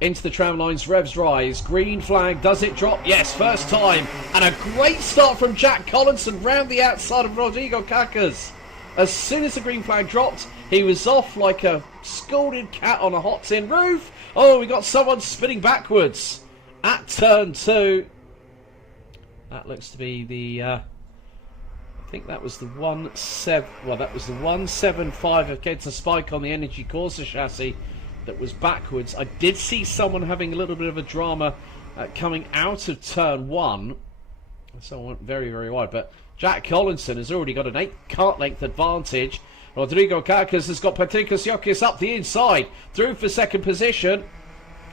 into the tram lines, revs rise, green flag, does it drop? Yes, first time, and a great start from Jack Collinson round the outside of Rodrigo Kakas. As soon as the green flag dropped, he was off like a scalded cat on a hot tin roof. Oh, we got someone spinning backwards at turn 2. That looks to be the, I think that was the 175 of Kenta Spike on the Energy Corsa chassis that was backwards. I did see someone having a little bit of a drama coming out of turn 1. Someone went very, very wide, but Jack Collinson has already got an 8 kart length advantage. Rodrigo Kakas has got Patrikos Yokis up the inside, through for second position.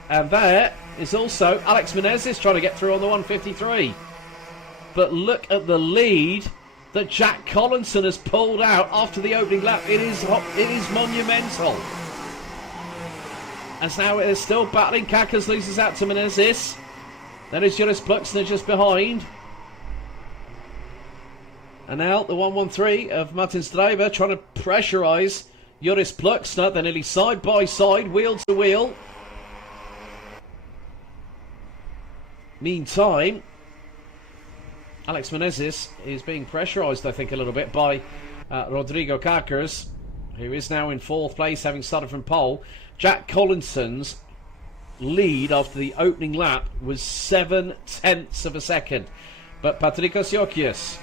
And there is also Alex Menezes trying to get through on the 153. But look at the lead that Jack Collinson has pulled out after the opening lap. It is monumental. As now it is still battling. Kakas loses out to Menezes. Then is Joris Pluxner just behind. And now the 113 of Martin Streiber trying to pressurise Joris Pluxner. They're nearly side by side, wheel to wheel. Meantime, Alex Menezes is being pressurised, I think, a little bit by Rodrigo Kakas, who is now in 4th place, having started from pole. Jack Collinson's lead after the opening lap was 7/10 of a second. But Patrikos Yokis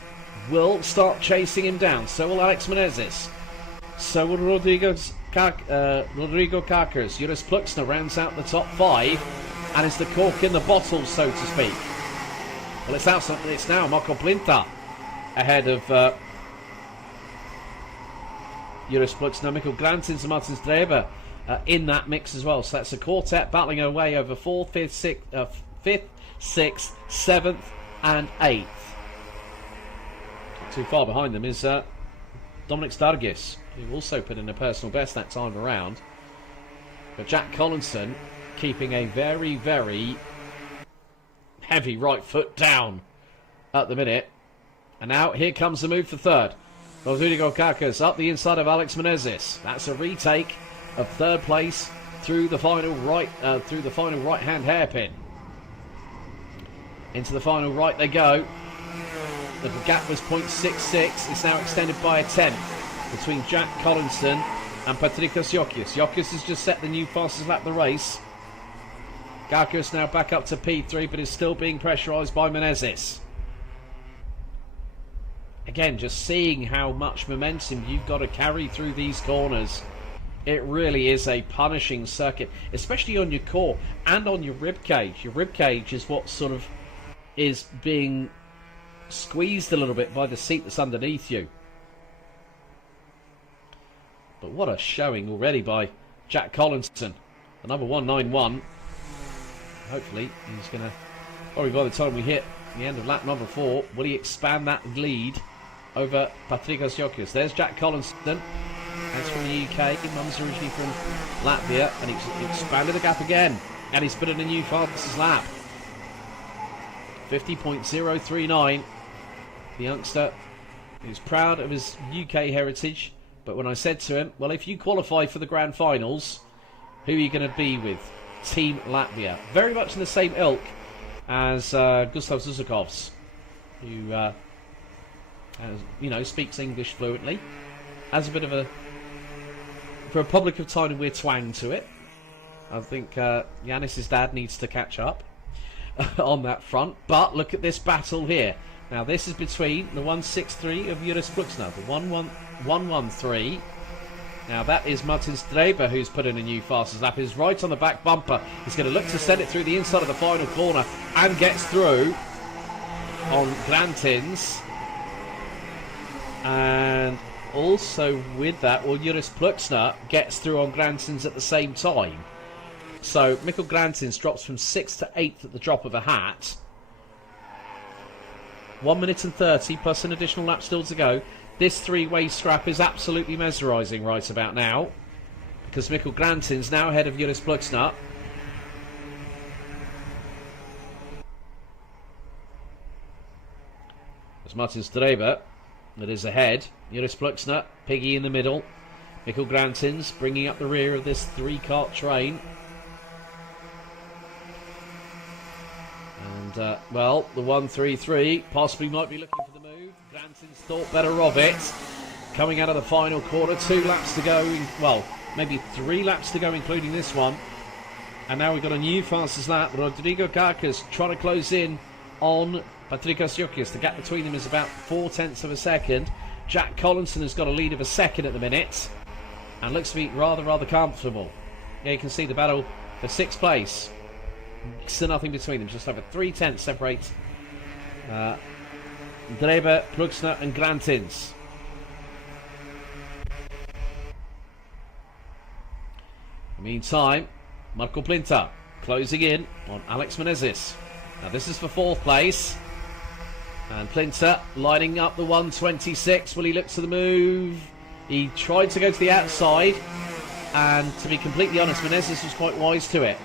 will start chasing him down. So will Alex Menezes. So will Rodrigo Kakas. Joris Pluxner rounds out the top 5 and is the cork in the bottle, so to speak. Well, it's now Marco Plinta ahead of Joris Pluxner. Mikkel Grantins and Martin Streber in that mix as well. So that's a quartet battling away over 4th, 5th, 6th, 7th and 8th. Not too far behind them is Dominic Stargis, who also put in a personal best that time around. But Jack Collinson keeping a very, very heavy right foot down at the minute. And now here comes the move for 3rd. Rodrigo Kakas up the inside of Alex Menezes. That's a retake of 3rd place through the final right hand hairpin. Into the final right they go. The gap was 0.66. It's now extended by a 10th between Jack Collinson and Patrikos Yokis. Yokis has just set the new fastest lap of the race. Kakas now back up to P3, but is still being pressurised by Menezes. Again, just seeing how much momentum you've got to carry through these corners. It really is a punishing circuit, especially on your core and on your rib cage. Your rib cage is what sort of is being squeezed a little bit by the seat that's underneath you. But what a showing already by Jack Collinson. The number 191. Hopefully he's going to, probably by the time we hit the end of lap number 4, will he expand that lead over Patrikos Yokis? There's Jack Collinson. That's from the UK. Mum's originally from Latvia, and he's expanded the gap again. And he's put in a new fastest lap. 50.039. The youngster is proud of his UK heritage. But when I said to him, well, if you qualify for the grand finals, who are you going to be with? Team Latvia. Very much in the same ilk as Gustav Zuzakovs, who speaks English fluently. Has a bit of a Republic of Weird twang to it. I think Yanis's dad needs to catch up on that front. But look at this battle here. Now this is between the 163 of Joris Pluxner, the 113. Now that is Martin Streber, who's put in a new fastest lap. He's right on the back bumper. He's going to look to send it through the inside of the final corner and gets through on Grantins. And also with that, well, Joris Pluxner gets through on Grantins at the same time. So Mikkel Grantins drops from 6th to 8th at the drop of a hat. 1 minute and 30 plus an additional lap still to go. This three-way scrap is absolutely mesmerising right about now, because Mikkel Grantin's now ahead of Joris Pluxner. There's Martin Streber that is ahead. Joris Pluxner, Piggy in the middle. Mikkel Grantins bringing up the rear of this 3-kart train. well, the 1-3-3 possibly might be looking for the move. Granton's thought better of it. Coming out of the final quarter, 2 laps to go. Well, maybe 3 laps to go, including this one. And now we've got a new fastest lap. Rodrigo Carcas trying to close in on Patricos Jokic. The gap between them is about 0.4 of a second. Jack Collinson has got a lead of a second at the minute. And looks to be rather comfortable. Yeah, you can see the battle for 6th place. Next to nothing between them. Just over 0.3 separates Dreber, Bruxner and Grantins. Meantime, Marco Plinta closing in on Alex Menezes. Now this is for 4th place. And Plinta lining up the 126. Will he look to the move? He tried to go to the outside. And to be completely honest, Menezes was quite wise to it.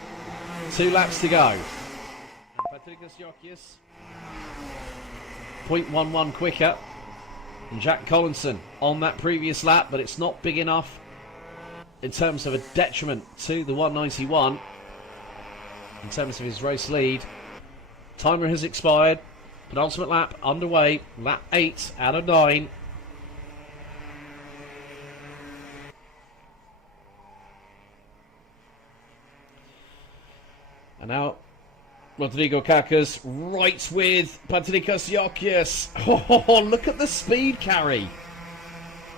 2 laps to go. And Patricos Jokic 0.11 quicker than Jack Collinson on that previous lap, but it's not big enough in terms of a detriment to the 191 in terms of his race lead. Timer has expired. Penultimate lap underway. Lap 8 out of 9. And now Rodrigo Carcas right with Patricos Jokic. Oh, look at the speed carry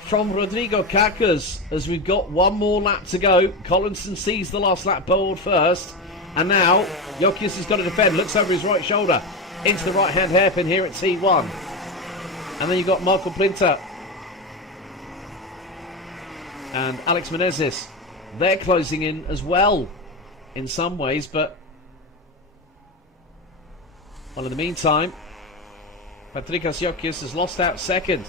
from Rodrigo Carcas as we've got 1 more lap to go. Collinson sees the last lap board first. And now Jokic has got to defend. Looks over his right shoulder into the right-hand hairpin here at T1. And then you've got Marco Plinta and Alex Menezes. They're closing in as well in some ways, but well, in the meantime, Patricos Jokic has lost out second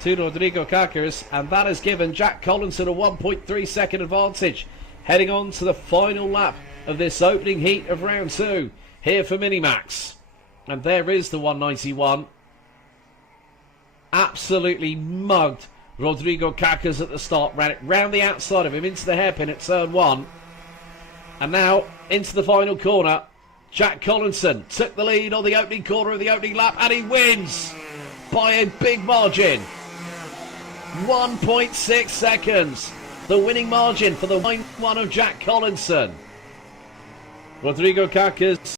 to Rodrigo Carcas, and that has given Jack Collinson a 1.3 second advantage heading on to the final lap of this opening heat of round 2 here for Minimax. And there is the 191. Absolutely mugged Rodrigo Carcas at the start, ran it round the outside of him into the hairpin at turn 1. And now into the final corner. Jack Collinson took the lead on the opening corner of the opening lap, and he wins by a big margin. 1.6 seconds. The winning margin for the 1 of Jack Collinson. Rodrigo Carcas